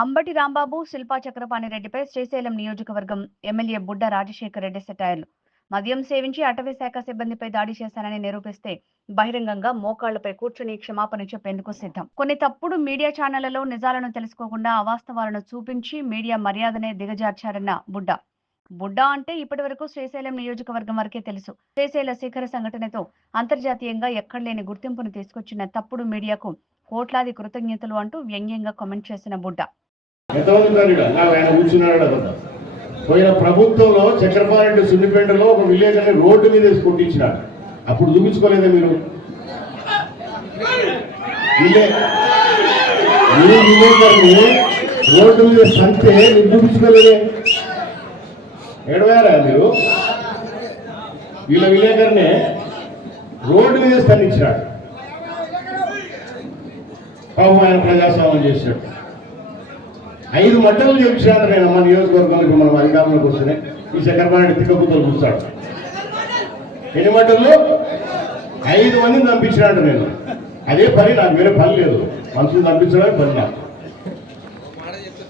అంబటి రాంబాబు, శిల్పా చక్రపాణిరెడ్డిపై శ్రీశైలం నియోజకవర్గం ఎమ్మెల్యే బుడ్డ రాజశేఖర్ రెడ్డి సెటైర్లు. మద్యం సేవించి అటవీ శాఖ సిబ్బందిపై దాడి చేశానని నిరూపిస్తే బహిరంగంగా మోకాళ్లపై కూర్చుని క్షమాపణ చెప్పేందుకు సిద్ధం. కొన్ని తప్పుడు మీడియా ఛానళ్లలో నిజాలను తెలుసుకోకుండా అవాస్తవాలను చూపించి మీడియా మర్యాదనే దిగజార్చారన్న బుడ్డ అంటే ఇప్పటి వరకు శ్రీశైలం నియోజకవర్గం వరకే తెలుసు. శ్రీశైల శిఖర సంఘటనతో అంతర్జాతీయంగా ఎక్కడలేని గుర్తింపును తీసుకొచ్చిన తప్పుడు మీడియాకు కోట్లాది కృతజ్ఞతలు అంటూ వ్యంగ్యంగా కామెంట్ చేసిన బుడ్డ. పోయిన ప్రభుత్వంలో చక్రపాణి సున్నిపేటలో ఒక విలేజ్ అని రోడ్డు మీద కొట్టించినాడు. అప్పుడు చూపించుకోలేదా మీరు? రోడ్డు మీద సంతే మీరు చూపించుకోలేదే? ఏడవారా మీరు? వీళ్ళ విలేకరునే రోడ్డు మీద స్థానించినాడు. పాపం ఆయన ప్రజాస్వామ్యం చేశాడు. 5 మంటలు చేయించాడు. నేను మా నియోజకవర్గంలో మనం అధికారంలోకి వస్తేనే ఈ చక్రపాణి తిక్కపుతలు చూస్తాడు. ఎన్ని మంటల్లో 5 మందిని చంపించినాడు. నేను అదే పని, నాకు వేరే పని లేదు. మనుషులు చంపించడమే పని నాకు.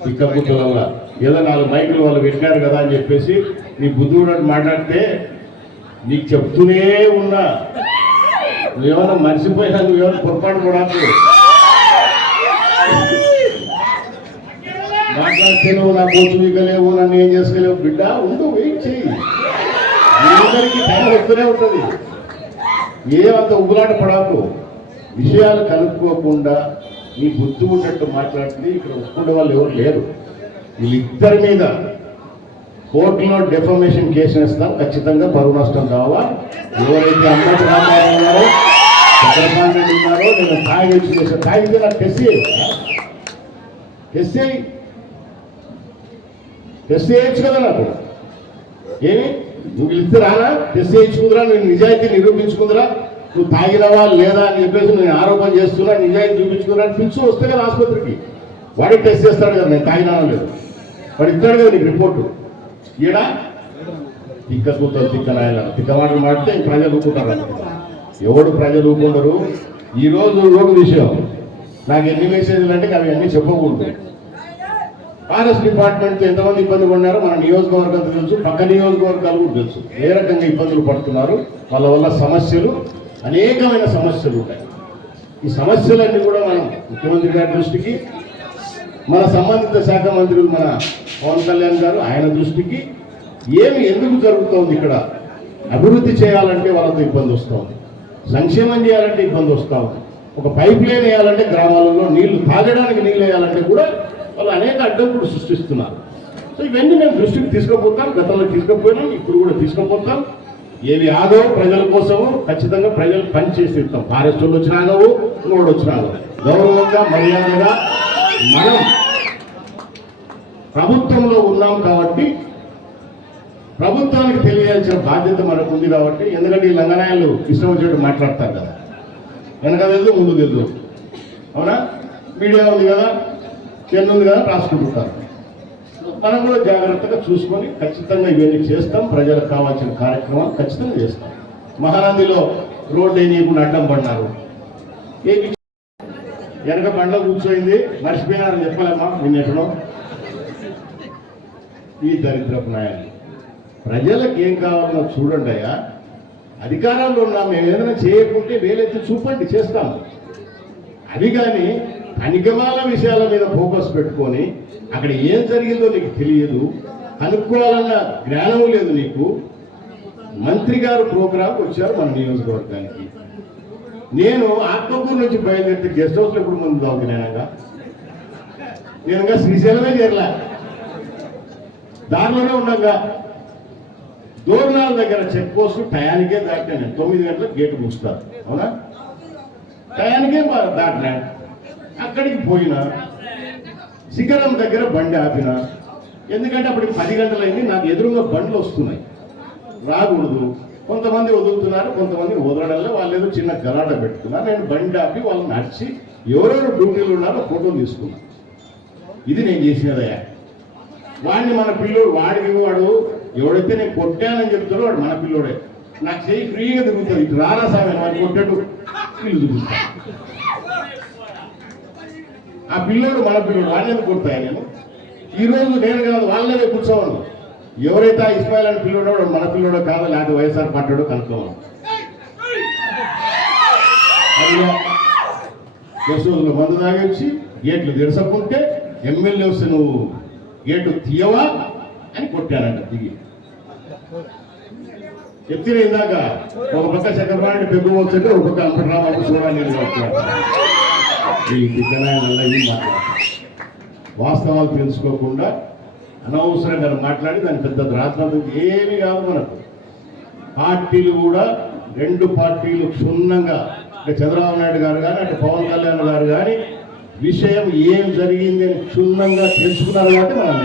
తిక్కపుతల వల్ల ఏదో 4 మైకులు వాళ్ళు పెట్టారు కదా అని చెప్పేసి నీ బుద్ధుడు మాట్లాడితే నీకు చెప్తూనే ఉన్నా. నువ్వేమన్నా మర్చిపోయినా, నువ్వేమన్నా పొరపాటు కూడా మాట్లాడితే నువ్వు నా కోచు వీకలేవు, నన్ను ఏం చేసుకోలేవు. బిడ్డ ఉండు, వెయిట్ చెయ్యి. అందరికీ టైం వస్తూనే ఉంటుంది. ఏమంత ఉగులాట పడాకు. విషయాలు కనుక్కోకుండా నీ బుద్ధి ఉన్నట్టు మాట్లాడితే ఇక్కడ ఒప్పుకునే వాళ్ళు ఎవరు లేరు. వీళ్ళిద్దరి మీద కోర్టులో డెఫమేషన్ కేసు వేస్తాం. ఖచ్చితంగా పరువు నష్టం కావాలా. ఎవరైతే అంబటి రామారావు ఉన్నారో, చంద్రబాబు నాయుడు ఉన్నారో, నేను తాగి చేసే తాగితే నాకు టెస్ట్ చేయొచ్చు కదా. నాకు ఏమి నువ్వు ఇస్తే రానా? టెస్ట్ చేయించుకుందిరా, నేను నిజాయితీ నిరూపించుకుందిరా, నువ్వు తాగినవా లేదా అని చెప్పేసి నేను ఆరోపణ చేస్తున్నా, నిజాయితీ చూపించుకున్నా అని పిలుచు వస్తే కదా ఆసుపత్రికి. వాడికి టెస్ట్ చేస్తాడు కదా నేను తాగినా లేదు. వాడు ఇస్తాడు కదా నీకు రిపోర్టు. ఈడ తిక్క కూతురు తిక్క నాయన తిక్క మాటలు మాడితే ప్రజలు ఊపుకుంటారు. ఎవడు ప్రజలు ఊపుకుంటారు? ఈరోజు ఒక విషయం నాకు ఎన్ని మెసేజ్లు అంటే అవి అన్నీ చెప్పకూడదు. ఫారెస్ట్ డిపార్ట్మెంట్తో ఎంతమంది ఇబ్బంది పడినారో మన నియోజకవర్గం తెలుసు, పక్క నియోజకవర్గాలు కూడా తెలుసు. ఏ రకంగా ఇబ్బందులు పడుతున్నారు. వాళ్ళ వల్ల సమస్యలు, అనేకమైన సమస్యలు ఉంటాయి. ఈ సమస్యలన్నీ కూడా మనం ముఖ్యమంత్రి గారి దృష్టికి, మన సంబంధిత శాఖ మంత్రులు మన పవన్ కళ్యాణ్ గారు ఆయన దృష్టికి, ఏమి ఎందుకు జరుగుతోంది ఇక్కడ, అభివృద్ధి చేయాలంటే వాళ్ళతో ఇబ్బంది వస్తుంది, సంక్షేమం చేయాలంటే ఇబ్బంది వస్తూ ఉంది, ఒక పైప్ లైన్ వేయాలంటే గ్రామాలలో నీళ్లు తాగడానికి నీళ్ళు వేయాలంటే కూడా వాళ్ళు అనేక అడ్డంకులు సృష్టిస్తున్నారు. సో ఇవన్నీ మేము దృష్టికి తీసుకుపోతాం. గతంలో తీసుకుపోయినాం, ఇప్పుడు కూడా తీసుకుపోతాం. ఏవి ఆగో ప్రజల కోసము ఖచ్చితంగా ప్రజలు పని చేసి ఇస్తాం. ఫారెస్ట్ వాళ్ళు వచ్చినాగవు, ఇంకోటి వచ్చినాగవు. గౌరవంగా మర్యాదగా మనం ప్రభుత్వంలో ఉన్నాం కాబట్టి ప్రభుత్వానికి తెలియాల్సిన బాధ్యత మనకు ఉంది కాబట్టి. ఎందుకంటే ఈ లంగనాయాలు ఇష్టం వచ్చేట్టు మాట్లాడతారు కదా, వెనక తెలుసు ముందు తెలుసు. అవునా? మీడియా ఉంది కదా, చెన్ను ఉంది కదా, రాసుకుంటుంటారు. మనం కూడా జాగ్రత్తగా చూసుకొని ఖచ్చితంగా ఇవన్నీ చేస్తాం. ప్రజలకు కావాల్సిన కార్యక్రమాలు ఖచ్చితంగా చేస్తాం. మహానందిలో రోడ్డు వేయకుండా అడ్డం పడినారు. వెనక బండ్లో కూర్చోయింది, మర్చిపోయినారని చెప్పలేమ్మా నిన్నెక్కడో. ఈ దరిద్రపు నాయాలు ప్రజలకు ఏం కావాలో చూడండి అయ్యా. అధికారంలో ఉన్నాం, మేము ఏదైనా చేయకుంటే వేలెత్తి చూపండి, చేస్తాము. అది కానీ అనిగమాల విషయాల మీద ఫోకస్ పెట్టుకొని అక్కడ ఏం జరిగిందో నీకు తెలియదు, కనుక్కోవాలన్న జ్ఞానం లేదు నీకు. మంత్రి గారు ప్రోగ్రాంకి వచ్చారు మన నియోజకవర్గానికి. నేను ఆత్మకూరు నుంచి బయలుదేరితే గెస్ట్ హౌస్లో ఎప్పుడు ముందు దావుతున్నానుగా. నేనుగా శ్రీశైలమే చేరలే, దారిలోనే ఉన్నాగా. దోర్నాల దగ్గర చెక్ పోస్ట్ టయానికే దాటినా. నేను 9 గంటలకు గేటు మూస్తారు. అవునా? టయానికే దాటినా. అక్కడికి పోయినా శిఖరం దగ్గర బండి ఆపిన. ఎందుకంటే అప్పటికి 10 గంటలైంది. నాకు ఎదురుగా బండ్లు వస్తున్నాయి, రాకూడదు. కొంతమంది వదులుతున్నారు, కొంతమంది వదలడంలో వాళ్ళు ఏదో చిన్న గలాట పెట్టుకున్నారు. నేను బండి ఆపి వాళ్ళని నడిచి ఎవరెవరు డ్యూటీలు ఉన్నారో ఫోటోలు తీసుకున్నాను. ఇది నేను చేసినదయ్యా. వాడిని మన పిల్లోడు, వాడికి వాడు ఎవడైతే నేను కొట్టానని చెప్తాడో వాడు మన పిల్లోడే. నాకు చేయి ఫ్రీగా తిరుగుతుంది. ఇటు రారా సామె వాడిని కొట్టాడు వీళ్ళు చూపిస్తాను. ఆ పిల్లోడు మన పిల్లోడు వాళ్ళని కొడతాయి నేను ఈరోజు నేను కాదు వాళ్ళనే కూర్చోవాలి ఎవరైతే ఆ ఇస్మాయిల్ అని పిల్లోడో వాడు మన పిల్లోడో కాదో లేకపోతే వైఎస్ఆర్ పడ్డాడో కనుక్కోవాలి అదిగా యశోదులు మందు తాగొచ్చి గేట్లు తెరసకుంటే ఎమ్మెల్యే వస్తే నువ్వు గేటు తీయవా అని కొట్టానంట దిగి చెప్తే ఇందాక ఒక పక్క చక్రపాణి పెగ్గు వచ్చంటే ఒక పక్క అంబటరామాకు చూడాలి ఈ దిగ్గనాయనల్లా ఏం మాట్లాడారు వాస్తవాలు తెలుసుకోకుండా అనవసరంగా మాట్లాడి దాని పెద్ద రాత్రి ఏమి కాదు మనకు పార్టీలు కూడా రెండు పార్టీలు క్షుణ్ణంగా అంటే చంద్రబాబు నాయుడు గారు కానీ అటు పవన్ కళ్యాణ్ గారు కానీ విషయం ఏం జరిగింది అని క్షుణ్ణంగా తెలుసుకున్నారు కాబట్టి మనం